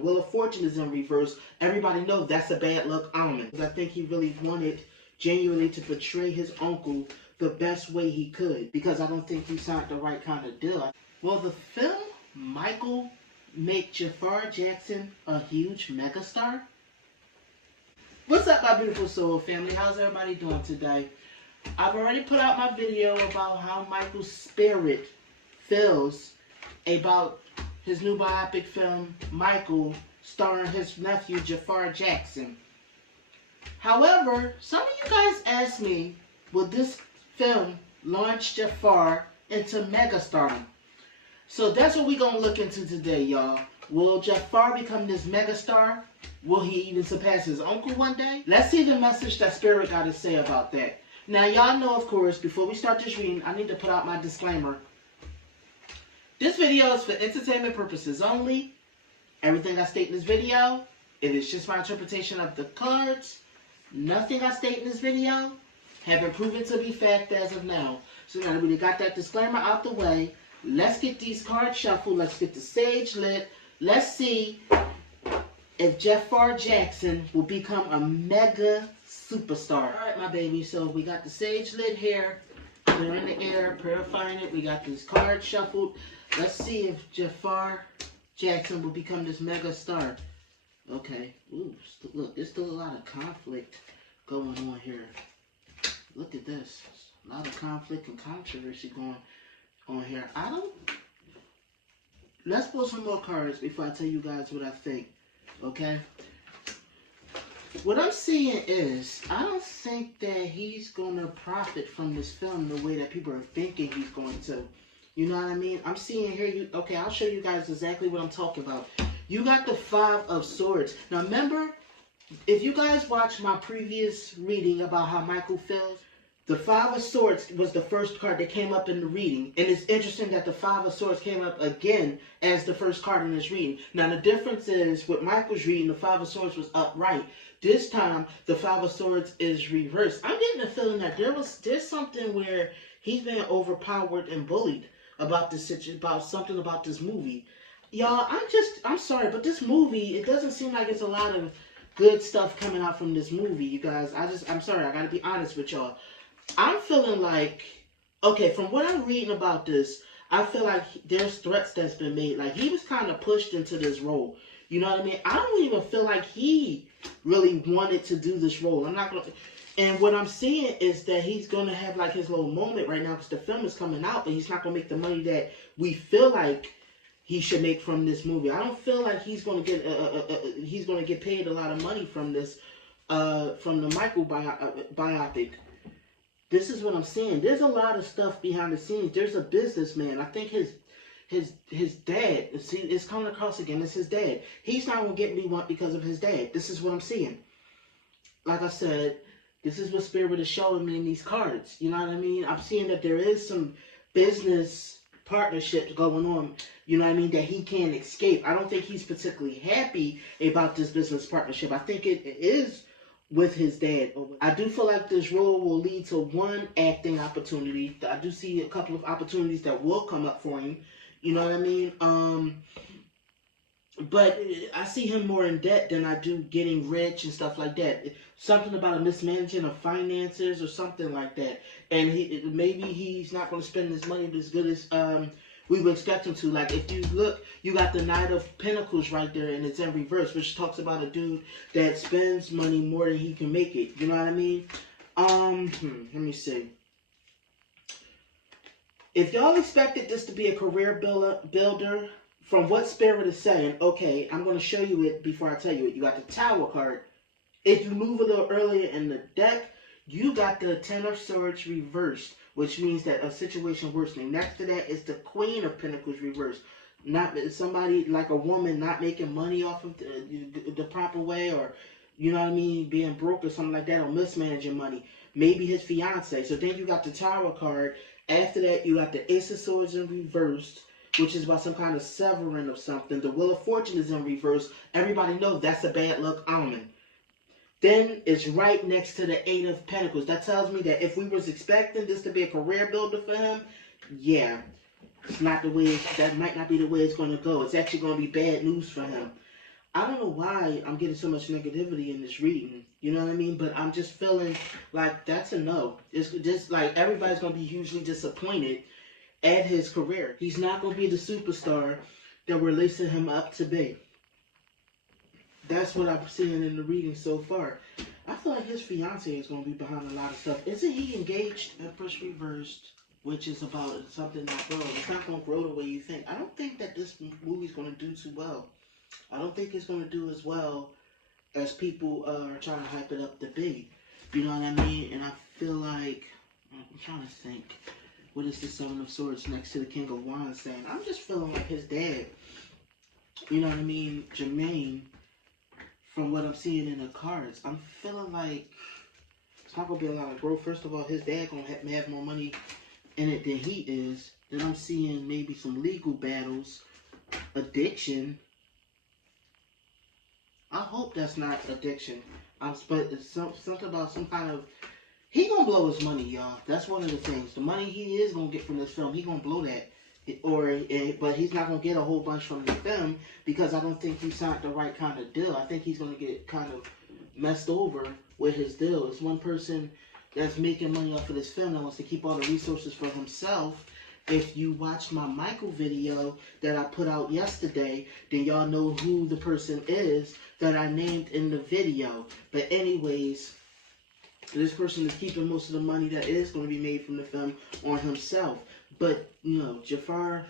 Wheel of Fortune is in reverse. Everybody knows that's a bad luck omen. I think he really wanted genuinely to portray his uncle the best way he could, because I don't think he signed the right kind of deal. Will the film Michael make Jaafar Jackson a huge megastar? What's up, my beautiful soul family? How's everybody doing today? I've already put out my video about how Michael's spirit feels about his new biopic film, Michael, starring his nephew, Jaafar Jackson. However, some of you guys asked me, will this film launch Jaafar into megastardom? So that's what we're going to look into today, y'all. Will Jaafar become this megastar? Will he even surpass his uncle one day? Let's see the message that Spirit got to say about that. Now, y'all know, of course, before we start this reading, I need to put out my disclaimer. This video is for entertainment purposes only. Everything I state in this video, it is just my interpretation of the cards. Nothing I state in this video have been proven to be fact as of now. So now that we got that disclaimer out the way, let's get these cards shuffled. Let's get the stage lit. Let's see if Jaafar Jackson will become a mega superstar. Alright, my baby, so we got the sage lit here. We're in the air, purifying it. We got these cards shuffled. Let's see if Jaafar Jackson will become this mega star. Okay. Ooh, look, there's still a lot of conflict going on here. Look at this. A lot of conflict and controversy going on here. Let's pull some more cards before I tell you guys what I think. Okay? What I'm seeing is, I don't think that he's going to profit from this film the way that people are thinking he's going to. You know what I mean? I'm seeing here, okay, I'll show you guys exactly what I'm talking about. You got the Five of Swords. Now remember, if you guys watched my previous reading about how Michael feels, the Five of Swords was the first card that came up in the reading. And it's interesting that the Five of Swords came up again as the first card in this reading. Now the difference is, with Michael's reading, the Five of Swords was upright. This time, the Five of Swords is reversed. I'm getting the feeling that there's something where he's been overpowered and bullied about this situation, about something about this movie. Y'all, I'm sorry, but this movie, it doesn't seem like it's a lot of good stuff coming out from this movie, you guys. I'm sorry, I gotta be honest with y'all. I'm feeling like, okay, from what I'm reading about this, I feel like there's threats that's been made. Like, he was kind of pushed into this role. You know what I mean? I don't even feel like he really wanted to do this role. I'm not going to... And what I'm seeing is that he's going to have like his little moment right now because the film is coming out, but he's not going to make the money that we feel like he should make from this movie. I don't feel like he's going to get paid a lot of money from this, from the Michael biopic. This is what I'm saying. There's a lot of stuff behind the scenes. There's a businessman. I think his dad, see, it's coming across again. It's his dad. He's not going to get what he wants because of his dad. This is what I'm seeing. Like I said, this is what Spirit is showing me in these cards. You know what I mean? I'm seeing that there is some business partnerships going on, you know what I mean, that he can't escape. I don't think he's particularly happy about this business partnership. I think it is with his dad. I do feel like this role will lead to one acting opportunity. I do see a couple of opportunities that will come up for him. You know what I mean? But I see him more in debt than I do getting rich and stuff like that. Something about a mismanaging of finances or something like that. And maybe he's not going to spend his money as good as we would expect him to. Like, if you look, you got the Knight of Pentacles right there, and it's in reverse, which talks about a dude that spends money more than he can make it. You know what I mean? Let me see. If y'all expected this to be a career builder, from what Spirit is saying, okay, I'm going to show you it before I tell you it. You got the Tower card. If you move a little earlier in the deck, you got the Ten of Swords reversed, which means that a situation worsening. Next to that is the Queen of Pentacles reversed. Not somebody, like a woman, not making money off of the proper way, or, you know what I mean, being broke or something like that, or mismanaging money. Maybe his fiance. So then you got the Tower card. After that, you got the Ace of Swords in reversed, which is about some kind of severing of something. The Wheel of Fortune is in reverse. Everybody knows that's a bad luck omen. Then it's right next to the Eight of Pentacles. That tells me that if we was expecting this to be a career builder for him, yeah, it's not the way. That might not be the way it's going to go. It's actually going to be bad news for him. I don't know why I'm getting so much negativity in this reading. You know what I mean? But I'm just feeling like that's a no. It's just like everybody's gonna be hugely disappointed at his career. He's not gonna be the superstar that we're lacing him up to be. That's what I'm seeing in the reading so far. I feel like his fiance is gonna be behind a lot of stuff. Isn't he engaged? Empress Reversed, which is about something not grow. It's not gonna grow the way you think. I don't think that this movie's gonna do too well. I don't think it's gonna do as well as people are trying to hype it up to be. You know what I mean? And I feel like I'm trying to think. What is the Seven of Swords next to the King of Wands saying? I'm just feeling like his dad. You know what I mean? Jermaine. From what I'm seeing in the cards, I'm feeling like it's not gonna be a lot of growth. First of all, his dad gonna have more money in it than he is. Then I'm seeing maybe some legal battles, addiction. I hope that's not addiction. But it's something about some kind of. He gonna blow his money, y'all. That's one of the things. The money he is gonna get from this film, he gonna blow that. But he's not gonna get a whole bunch from the film because I don't think he signed the right kind of deal. I think he's gonna get kind of messed over with his deal. It's one person that's making money off of this film that wants to keep all the resources for himself. If you watched my Michael video that I put out yesterday, then y'all know who the person is that I named in the video. But anyways, this person is keeping most of the money that is going to be made from the film on himself. But, you know, Jaafar,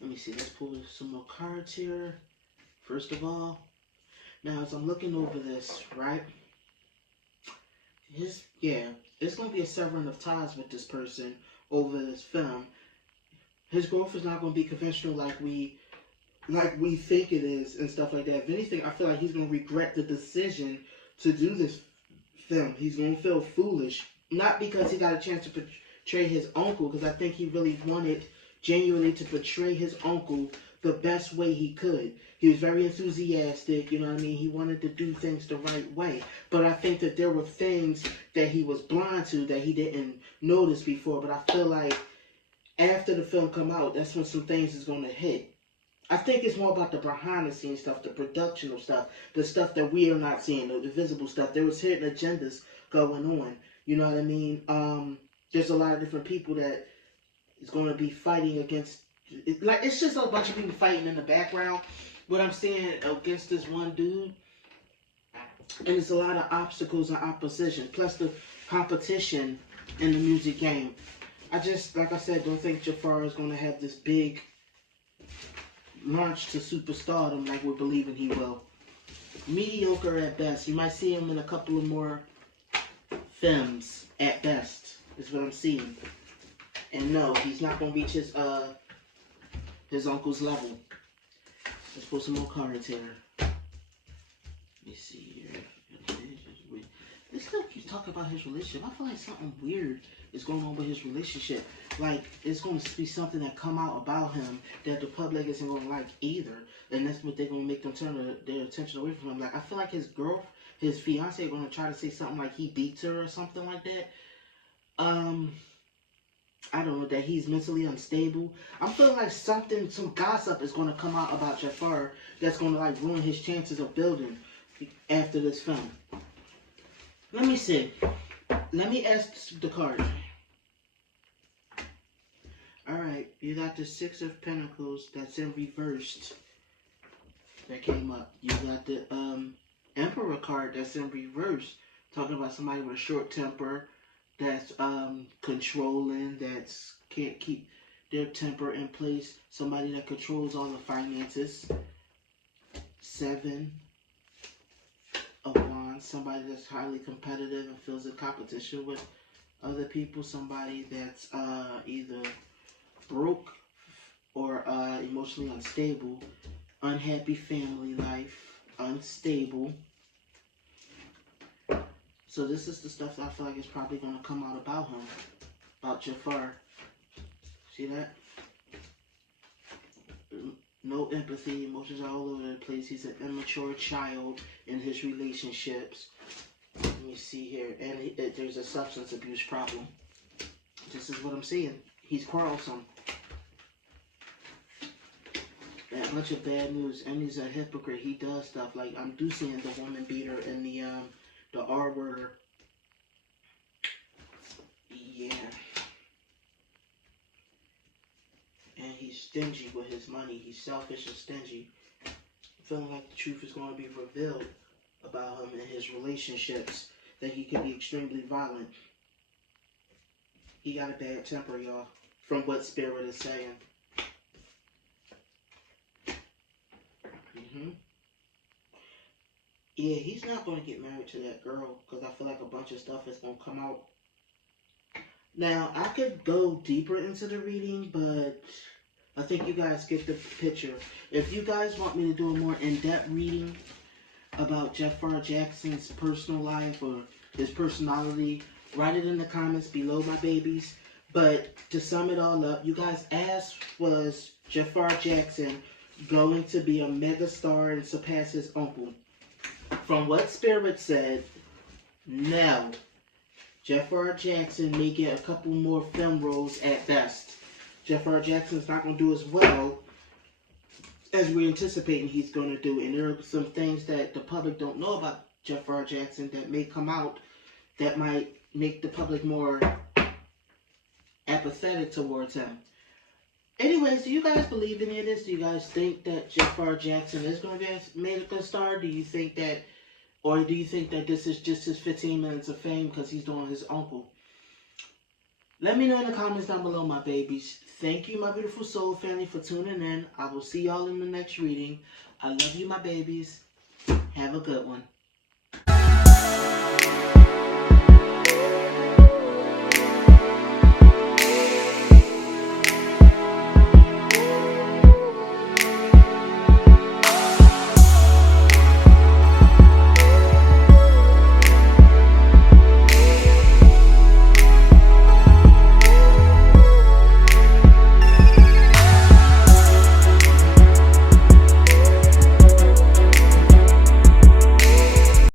let me see, let's pull some more cards here. First of all, now as I'm looking over this, right, it's going to be a severing of ties with this person over this film. His growth is not going to be conventional like we think it is and stuff like that. If anything, I feel like he's going to regret the decision to do this film. He's going to feel foolish. Not because he got a chance to portray his uncle, because I think he really wanted genuinely to portray his uncle the best way he could. He was very enthusiastic, you know what I mean? He wanted to do things the right way. But I think that there were things that he was blind to that he didn't notice before. But I feel like after the film come out, that's when some things is going to hit. I think it's more about the behind the scenes stuff, the production of stuff, the stuff that we are not seeing, the visible stuff. There was hidden agendas going on. You know what I mean? There's a lot of different people that is going to be fighting against. It's just a bunch of people fighting in the background. What I'm saying against this one dude, and it's a lot of obstacles and opposition, plus the competition in the music game. I just, like I said, don't think Jaafar is going to have this big launch to superstardom like we're believing he will. Mediocre at best. You might see him in a couple of more films at best, is what I'm seeing. And no, he's not going to reach his uncle's level. Let's put some more cards here. Let me see here. This stuff keeps talking about his relationship. I feel like something weird is going on with his relationship. Like, it's going to be something that come out about him that the public isn't going to like either. And that's what they're going to make them turn their attention away from him. Like, I feel like his fiance going to try to say something like he beats her or something like that. I don't know, that he's mentally unstable. I'm feeling like some gossip is going to come out about Jaafar that's going to like ruin his chances of building after this film. Let me see. Let me ask the card. Alright, you got the Six of Pentacles that's in reversed. That came up. You got the Emperor card that's in reverse. Talking about somebody with a short temper. That's controlling, that's can't keep their temper in place. Somebody that controls all the finances. Seven of Wands. Somebody that's highly competitive and feels a competition with other people. Somebody that's either broke or emotionally unstable. Unhappy family life. Unstable. So this is the stuff that I feel like is probably going to come out about him. About Jaafar. See that? No empathy. Emotions are all over the place. He's an immature child in his relationships. Let me see here. And there's a substance abuse problem. This is what I'm seeing. He's quarrelsome. a bunch of bad news, and he's a hypocrite. He does stuff like I'm do seeing the woman beater and the R worder. Yeah. And he's stingy with his money. He's selfish and stingy. I'm feeling like the truth is going to be revealed about him and his relationships. That he could be extremely violent. He got a bad temper, y'all. From what Spirit is saying. Yeah, he's not going to get married to that girl because I feel like a bunch of stuff is going to come out. Now, I could go deeper into the reading, but I think you guys get the picture. If you guys want me to do a more in-depth reading about Jaafar Jackson's personal life or his personality, write it in the comments below, my babies. But to sum it all up, you guys asked, was Jaafar Jackson going to be a megastar and surpass his uncle? From what Spirit said, no. Jaafar Jackson may get a couple more film roles at best. Jaafar Jackson's not going to do as well as we're anticipating he's going to do. And there are some things that the public don't know about Jaafar Jackson that may come out that might make the public more apathetic towards him. Anyways, do you guys believe any of this? Do you guys think that Jaafar Jackson is going to be a megastar? Do you think that, or do you think that this is just his 15 minutes of fame because he's doing his uncle? Let me know in the comments down below, my babies. Thank you, my beautiful soul family, for tuning in. I will see y'all in the next reading. I love you, my babies. Have a good one.